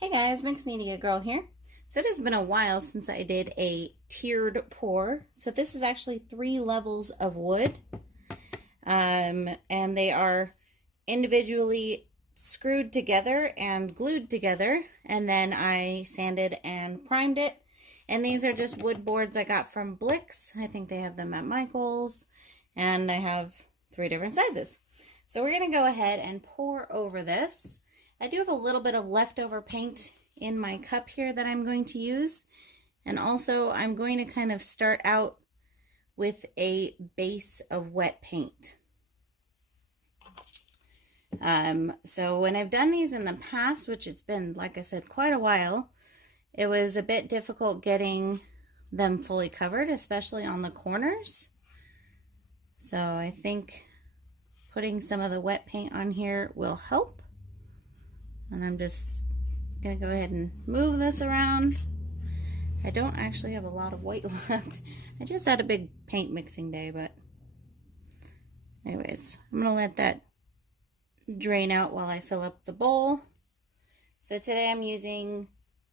Hey guys, Mixed Media Girl here. So it has been a while since I did a tiered pour. So this is actually 3 levels of wood. And they are individually screwed together and glued together. And then I sanded and primed it. And these are just wood boards I got from Blix. I think they have them at Michael's. And I have 3 different sizes. So we're going to go ahead and pour over this. I do have a little bit of leftover paint in my cup here that I'm going to use. And also I'm going to kind of start out with a base of wet paint. So when I've done these in the past, which it's been, like I said, quite a while, it was a bit difficult getting them fully covered, especially on the corners. So I think putting some of the wet paint on here will help. And I'm just gonna go ahead and move this around. I don't actually have a lot of white left. I just had a big paint mixing day, but anyways, I'm gonna let that drain out while I fill up the bowl. So today I'm using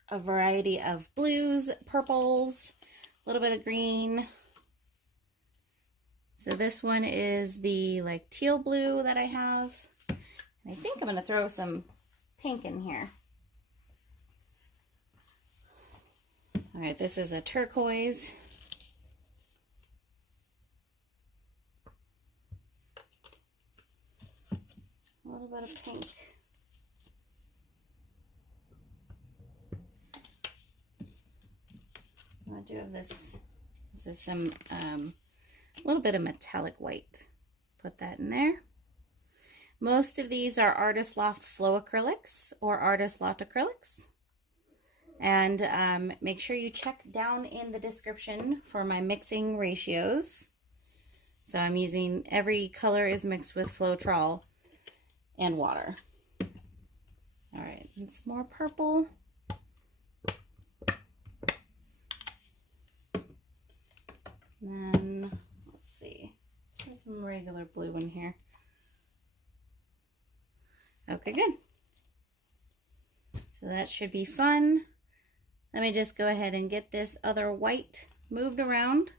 a variety of blues, purples, a little bit of green. So this one is the like teal blue that I have. And I think I'm gonna throw some pink in here. All right, this is a turquoise. A little bit of pink. I do have this. This is some a little bit of metallic white. Put that in there. Most of these are Artist Loft Floetrol or Artist Loft acrylics. And make sure you check down in the description for my mixing ratios. So I'm using, every color is mixed with floetrol and water. All right, and some more purple. And then, let's see, there's some regular blue in here. Okay, good. So that should be fun. Let me just go ahead and get this other white moved around.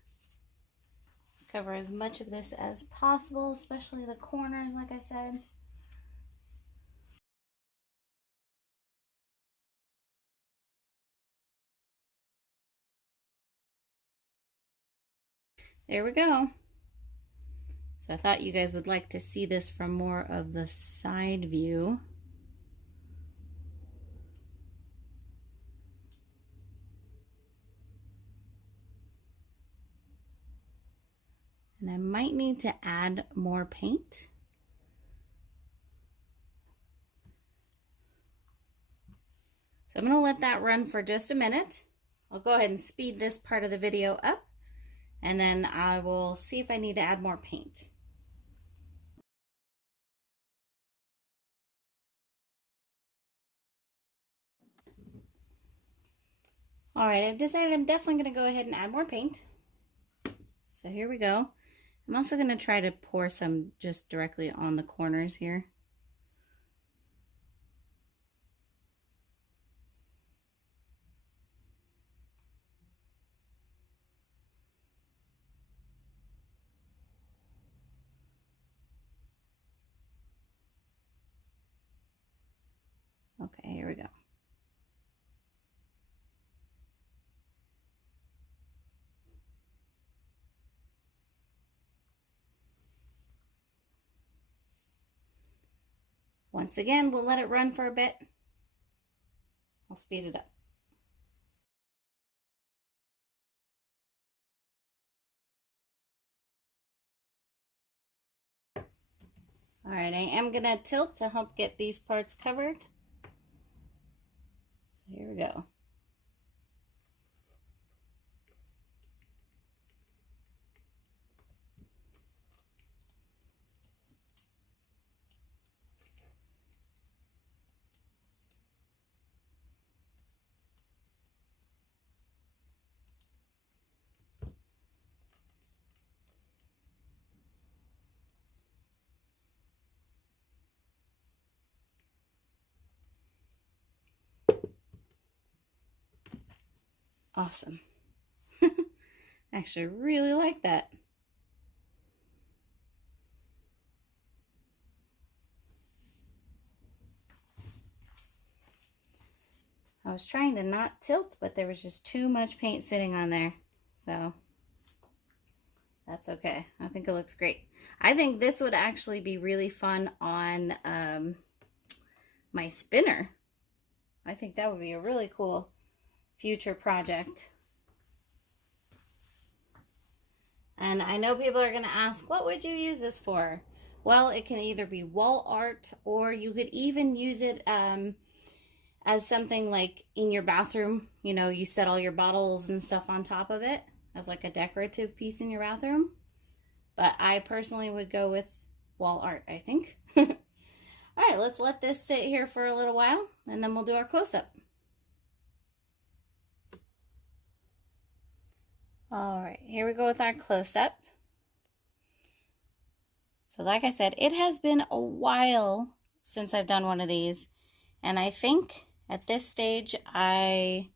Cover as much of this as possible, especially the corners, like I said. There we go. So I thought you guys would like to see this from more of the side view. And I might need to add more paint. So I'm going to let that run for just a minute. I'll go ahead and speed this part of the video up, and then I will see if I need to add more paint. All right, I've decided I'm definitely going to go ahead and add more paint. So here we go. I'm also going to try to pour some just directly on the corners here. Okay, here we go. Once again, we'll let it run for a bit. I'll speed it up. All right, I am gonna tilt to help get these parts covered. So here we go. awesome. Actually really like that. I was trying to not tilt, but there was just too much paint sitting on there. So that's okay. I think it looks great. I think this would actually be really fun on my spinner. I think that would be a really cool future project. And I know people are going to ask, what would you use this for? Well, it can either be wall art, or you could even use it as something like in your bathroom. You know, you set all your bottles and stuff on top of it as like a decorative piece in your bathroom. But I personally would go with wall art, I think. All right, let's let this sit here for a little while, and then we'll do our close-up. All right, here we go with our close-up. So like I said, it has been a while since I've done one of these, and I think at this stage I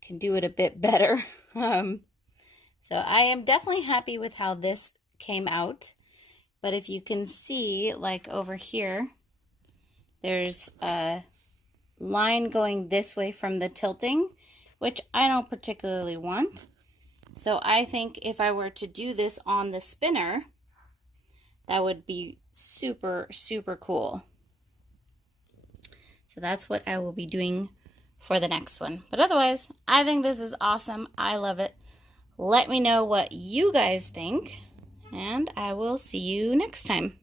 can do it a bit better. So I am definitely happy with how this came out, but if you can see, like over here, there's a line going this way from the tilting, which I don't particularly want. So I think if I were to do this on the spinner, that would be super, super cool. So that's what I will be doing for the next one. But otherwise, I think this is awesome. I love it. Let me know what you guys think, and I will see you next time.